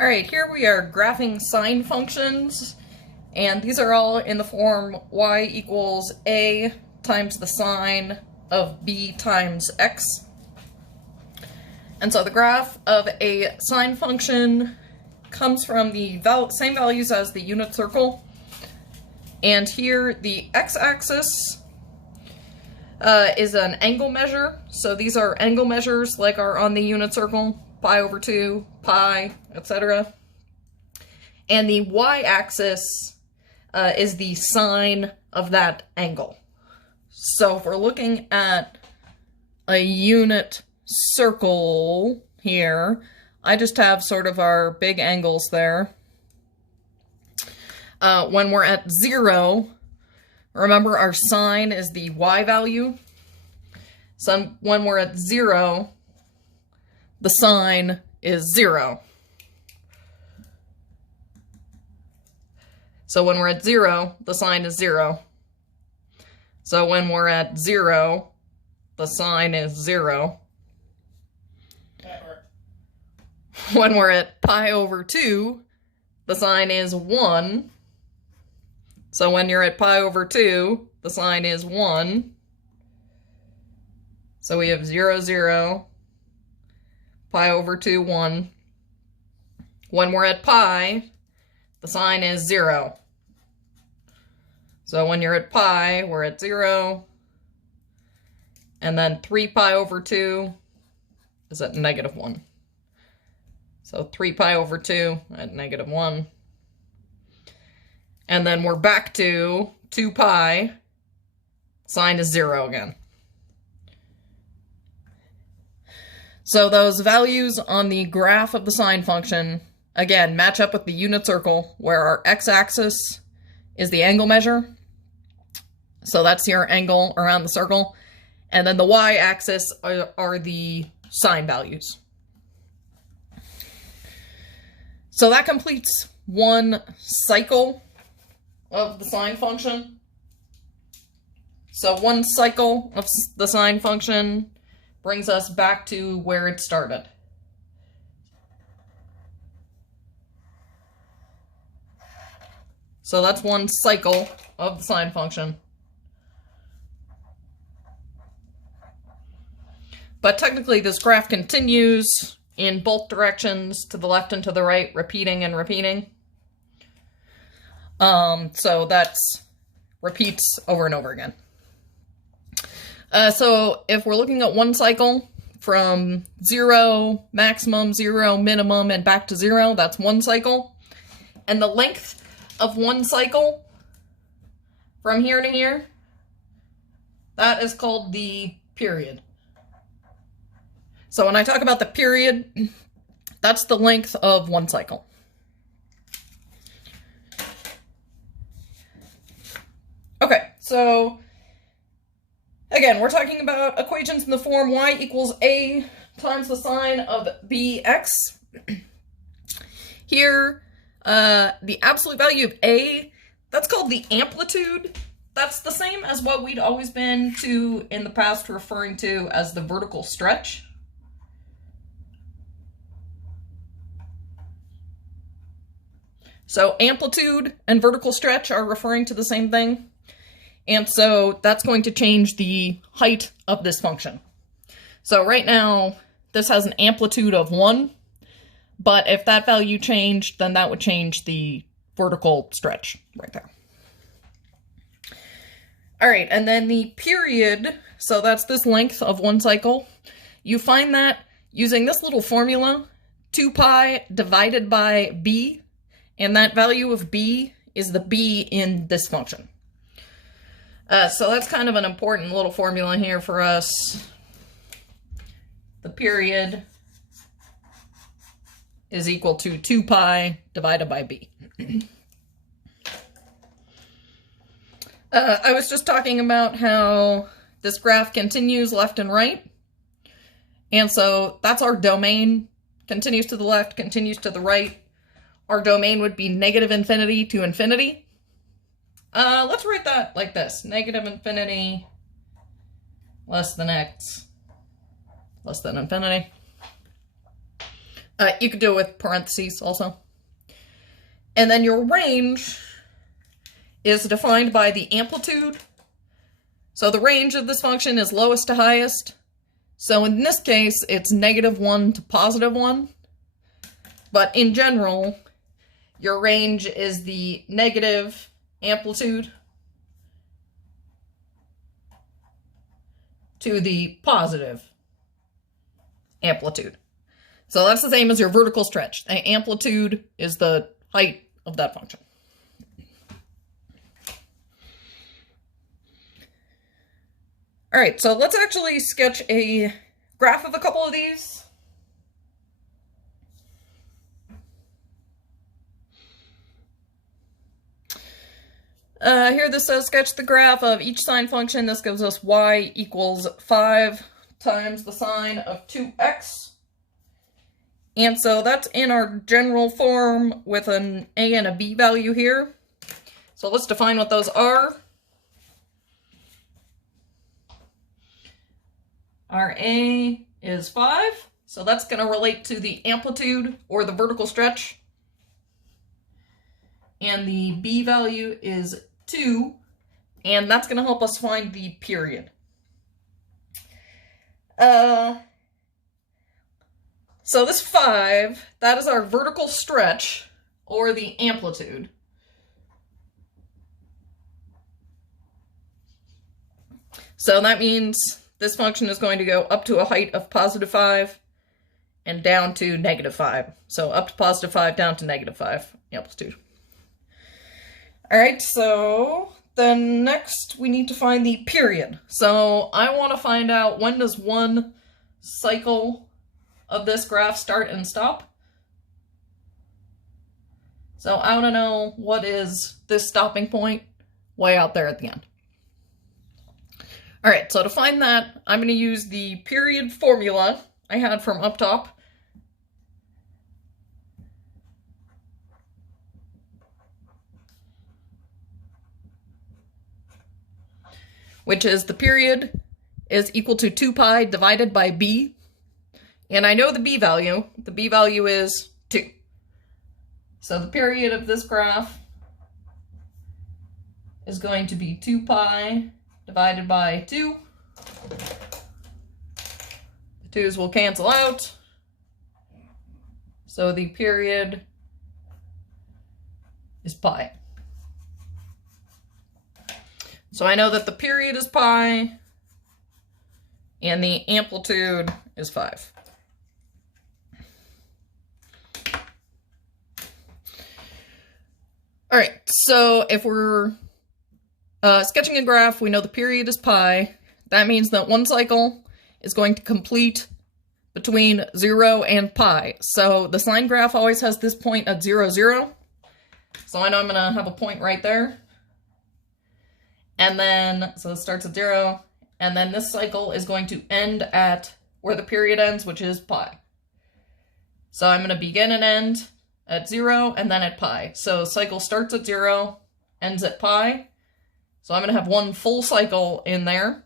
Alright, here we are graphing sine functions, and these are all in the form y equals a times the sine of b times x. And so the graph of a sine function comes from the same values as the unit circle. And here the x-axis is an angle measure. So these are angle measures like are on the unit circle, pi over 2, pi, etc. And the y-axis is the sine of that angle. So if we're looking at a unit circle here, I just have sort of our big angles there. When we're at 0, remember our sine is the y value. So when we're at 0, the sine is 0. So when we're at 0, the sine is 0. So when we're at 0, the sine is 0. When we're at pi over 2, the sine is 1. So when you're at pi over 2, the sine is 1. So we have 0, 0, pi over 2, 1. When we're at pi, the sine is 0. So when you're at pi, we're at 0. And then 3 pi over 2 is at negative 1. So 3 pi over 2 at negative 1. And then we're back to 2 pi. Sine is 0 again. So those values on the graph of the sine function, again, match up with the unit circle, where our x-axis is the angle measure. So that's your angle around the circle. And then the y-axis are the sine values. So that completes one cycle of the sine function. So one cycle of the sine function brings us back to where it started. So that's one cycle of the sine function. But technically this graph continues in both directions, to the left and to the right, repeating and repeating. So that's repeats over and over again. So if we're looking at one cycle from 0, maximum, 0, minimum, and back to 0, that's one cycle. And the length of one cycle from here to here, that is called the period. So when I talk about the period, that's the length of one cycle. Okay, so again, we're talking about equations in the form y equals a times the sine of bx. Here, the absolute value of a, that's called the amplitude. That's the same as what we'd always been in the past referring to as the vertical stretch. So amplitude and vertical stretch are referring to the same thing. And so that's going to change the height of this function. So right now, this has an amplitude of 1. But if that value changed, then that would change the vertical stretch right there. All right, and then the period, so that's this length of one cycle. You find that using this little formula, 2 pi divided by b. And that value of b is the b in this function. So that's kind of an important little formula here for us. The period is equal to 2 pi divided by b. I was just talking about how this graph continues left and right. And so that's our domain. Continues to the left, continues to the right. Our domain would be negative infinity to infinity. Let's write that like this. Negative infinity less than x less than infinity. You could do it with parentheses also. And then your range is defined by the amplitude. So the range of this function is lowest to highest. So in this case, it's -1 to +1. But in general, your range is the negative amplitude to the positive amplitude. So that's the same as your vertical stretch. The amplitude is the height of that function. All right, so let's actually sketch a graph of a couple of these. Here this says sketch the graph of each sine function. This gives us y equals 5 times the sine of 2x. And so that's in our general form with an a and a b value here. So let's define what those are. Our a is 5, so that's going to relate to the amplitude or the vertical stretch. And the b value is 2, and that's going to help us find the period. So this 5, that is our vertical stretch, or the amplitude. So that means this function is going to go up to a height of +5 and down to -5. So up to +5, down to -5 amplitude. All right, so then next we need to find the period. So I want to find out when does one cycle of this graph start and stop. So I want to know what is this stopping point way out there at the end. All right, so to find that, I'm going to use the period formula I had from up top. Which is the period is equal to 2 pi divided by b. And I know the b value. The b value is 2. So the period of this graph is going to be 2 pi divided by 2. The 2's will cancel out. So the period is pi. So I know that the period is pi and the amplitude is 5. All right, so if we're sketching a graph, we know the period is pi. That means that one cycle is going to complete between 0 and pi. So the sine graph always has this point at 0, 0. So I know I'm going to have a point right there. And then, so it starts at 0. And then this cycle is going to end at where the period ends, which is pi. So I'm going to begin and end at 0 and then at pi. So cycle starts at 0, ends at pi. So I'm going to have one full cycle in there.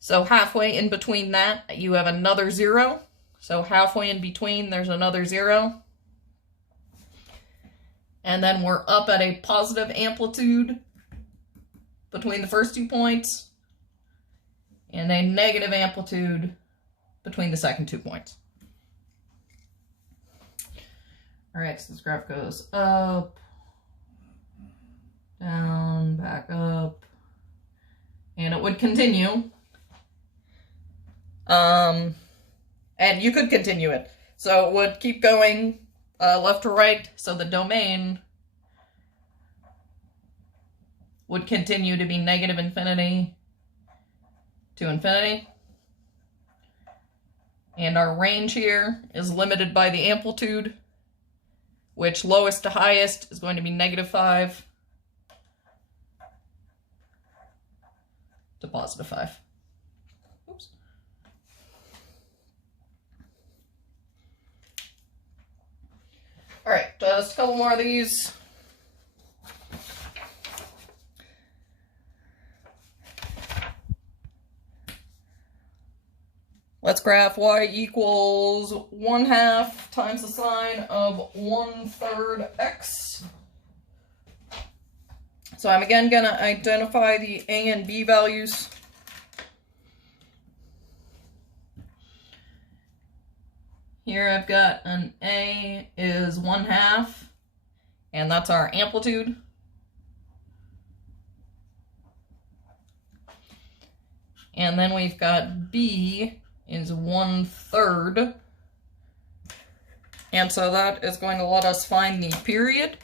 So halfway in between that, you have another 0. So halfway in between, there's another 0. And then we're up at a positive amplitude between the first 2 points and a negative amplitude between the second 2 points. All right, so this graph goes up, down, back up, and it would continue. And you could continue it. So it would keep going left to right, so the domain would continue to be negative infinity to infinity. And our range here is limited by the amplitude, which lowest to highest is going to be -5 to +5. Oops. All right, just a couple more of these. Let's graph y equals 1/2 times the sine of 1/3 x. So I'm again going to identify the a and b values. Here I've got an a is 1/2, and that's our amplitude. And then we've got b is 1/3. And so that is going to let us find the period.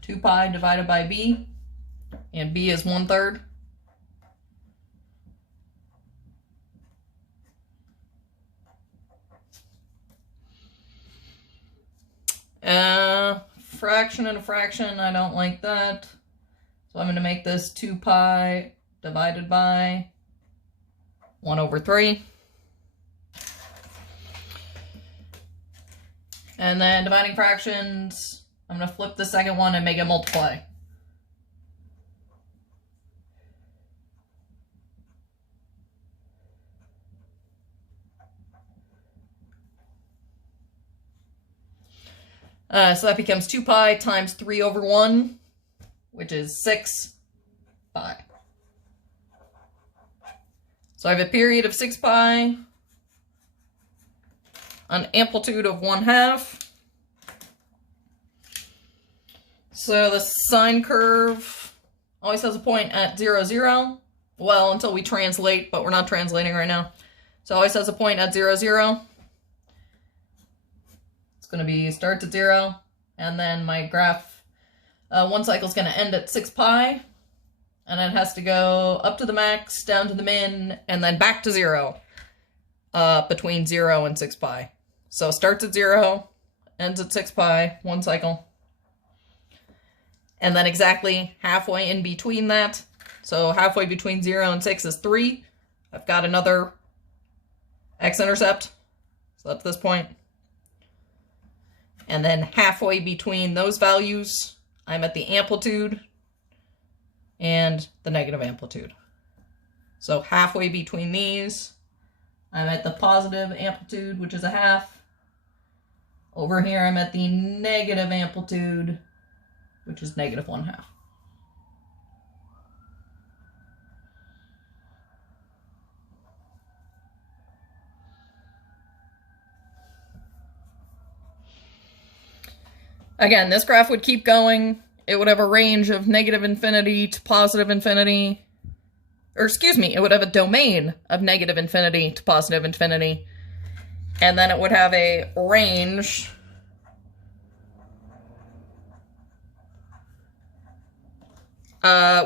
Two pi divided by b, and b is 1/3. Fraction and a fraction, I don't like that. So I'm going to make this 2 pi divided by 1/3. And then dividing fractions, I'm going to flip the second one and make it multiply. So that becomes 2 pi times 3/1, which is 6 pi. So I have a period of 6 pi, an amplitude of 1/2. So the sine curve always has a point at 0, 0. Well, until we translate, but we're not translating right now. So it always has a point at 0, 0. It's going to be starts at 0, and then my graph, one cycle is going to end at 6 pi, and it has to go up to the max, down to the min, and then back to 0, between 0 and 6 pi. So starts at 0, ends at 6 pi, one cycle. And then exactly halfway in between that, so halfway between 0 and 6 is 3. I've got another x-intercept, so that's this point. And then halfway between those values, I'm at the amplitude and the negative amplitude. So halfway between these, I'm at the positive amplitude, which is 1/2. Over here, I'm at the negative amplitude, which is negative 1/2. Again, this graph would keep going. It would have a range of -infinity to +infinity. Or excuse me, it would have a domain of -infinity to +infinity. And then it would have a range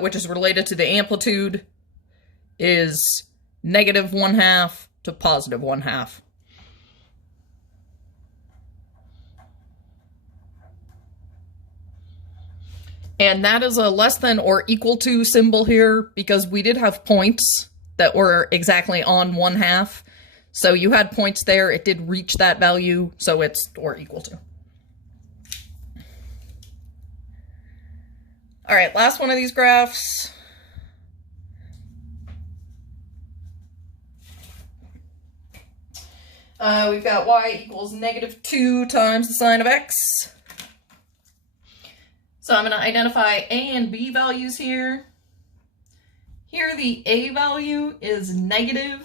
which is related to the amplitude, is -1/2 to +1/2. And that is a less than or equal to symbol here because we did have points that were exactly on 1/2. So you had points there, it did reach that value, so it's or equal to. All right, last one of these graphs. We've got y equals -2 times the sine of x. So I'm going to identify a and b values here. Here the a value is -2.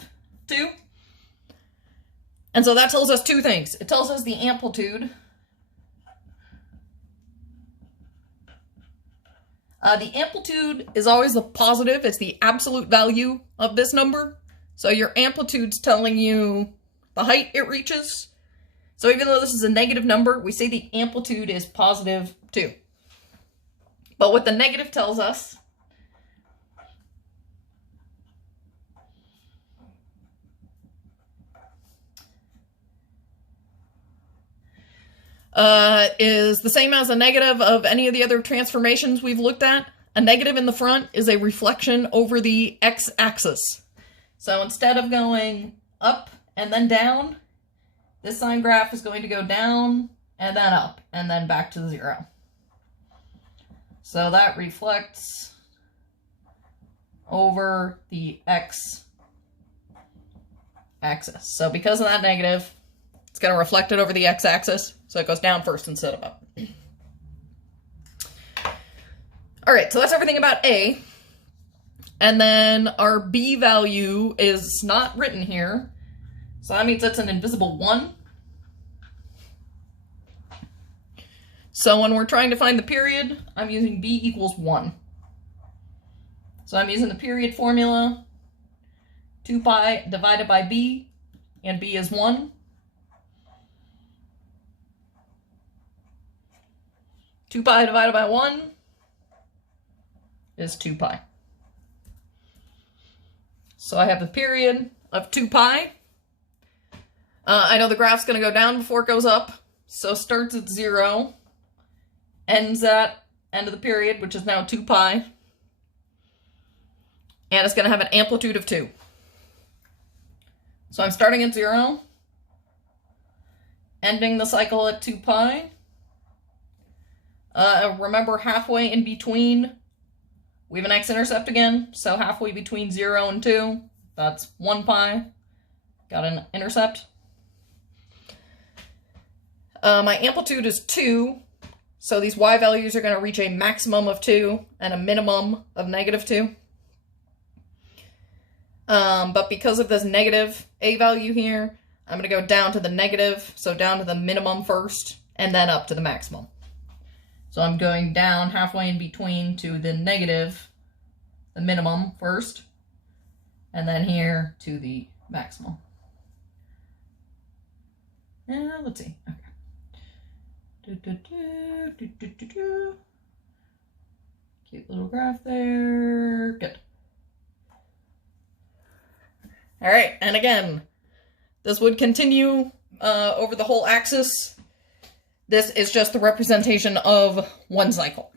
And so that tells us two things. It tells us the amplitude. The amplitude is always the positive. It's the absolute value of this number. So your amplitude's telling you the height it reaches. So even though this is a negative number, we say the amplitude is +2. But what the negative tells us is the same as a negative of any of the other transformations we've looked at. A negative in the front is a reflection over the x-axis. So instead of going up and then down, this sine graph is going to go down and then up and then back to 0. So that reflects over the x axis. So because of that negative, it's going to reflect it over the x-axis, so it goes down first instead of up. All right, so that's everything about A. And then our B value is not written here, so that means it's an invisible 1. So when we're trying to find the period, I'm using B equals 1. So I'm using the period formula, 2 pi divided by B, and B is 1. 2 pi divided by 1 is 2 pi. So I have the period of 2 pi. I know the graph's going to go down before it goes up, so starts at 0, ends at end of the period, which is now 2 pi, and it's going to have an amplitude of 2. So I'm starting at 0, ending the cycle at 2 pi. Remember, halfway in between, we have an x-intercept again, so halfway between 0 and 2, that's 1 pi. Got an intercept. My amplitude is 2, so these y values are going to reach a maximum of 2 and a minimum of -2. But because of this negative a value here, I'm going to go down to the negative, so down to the minimum first, and then up to the maximum. So I'm going down halfway in between to the negative, the minimum first, and then here to the maximum. Let's see. Okay. Cute little graph there. Good. All right, and again, this would continue over the whole axis. This is just the representation of one cycle.